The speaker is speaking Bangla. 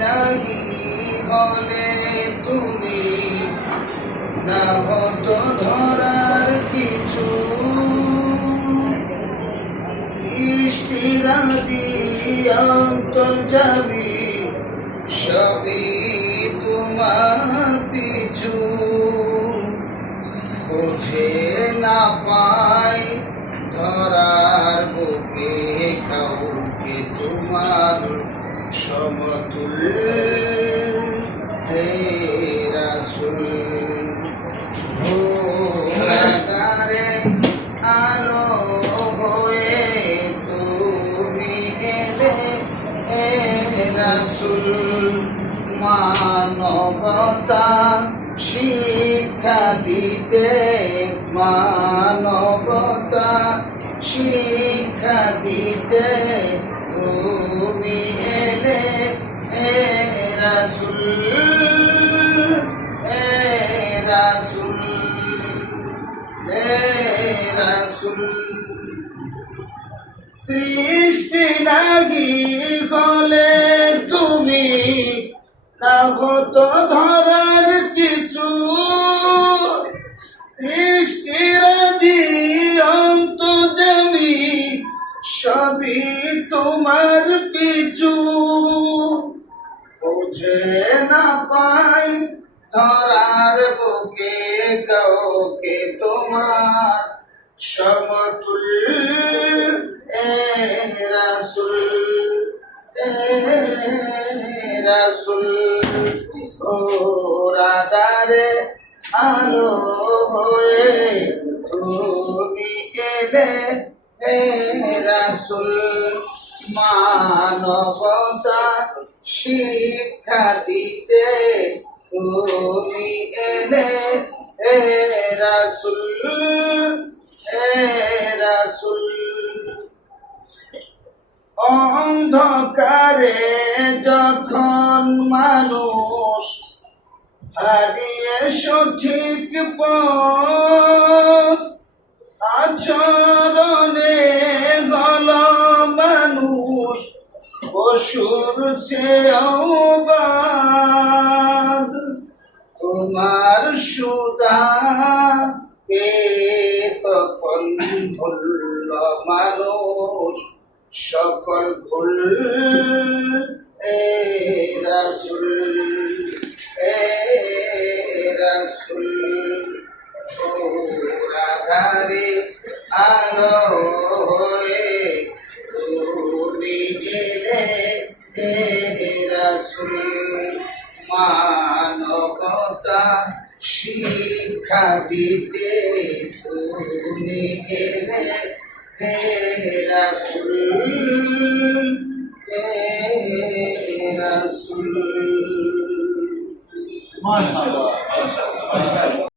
নাহি হলে তুমি না হতো ধরার কিছু, সৃষ্টিরাদি অন্তর্যামী সবই তোমার পিছু। খুঁজে না পাই ধরার বুকে কাউকে তোমার সমতুল, হে রাসূল। ঘোরাগারে আলো হয়ে তুমি এলে, হে রাসূল। মানবতা শিক্ষা দিতে, মানবতা শিক্ষা দিতে তুমি এলে, হে রাসূল, হে রাসূল, হে রাসূল। সৃষ্টি নাহি হলে তুমি না হতো ধরার কিছু, সৃষ্টিরাদি অন্তর্যামী সবই তোমার পিছু। খুঁজে না পাই ধরার বুকে কাউকে তোমার সমতুল, হে রাসূল, হে রাসূল। ঘোরাগারে আলো হয়ে তুমি এলে, হে রাসূল। মানবতা শিক্ষা দিতে তুমি এলে, হে রাসূল, হে রাসূল। অন্ধকারে যখন মানুষ হারিয়ে সঠিক পথ, আচরণে গল মানুষ পশুর চেয়েও বাদ। তোমার সুধা পেয়ে তখন ভুলল মানুষ সকল ভুল, হে রাসূল, হে রাসূল। ঘোরাগারে আলো হয়ে তুমি এলে, হে রাসূল। মানবতা শিক্ষা দিতে তুমি এলে, হে রাসূল, হে রাসূল। মাশাআল্লাহ।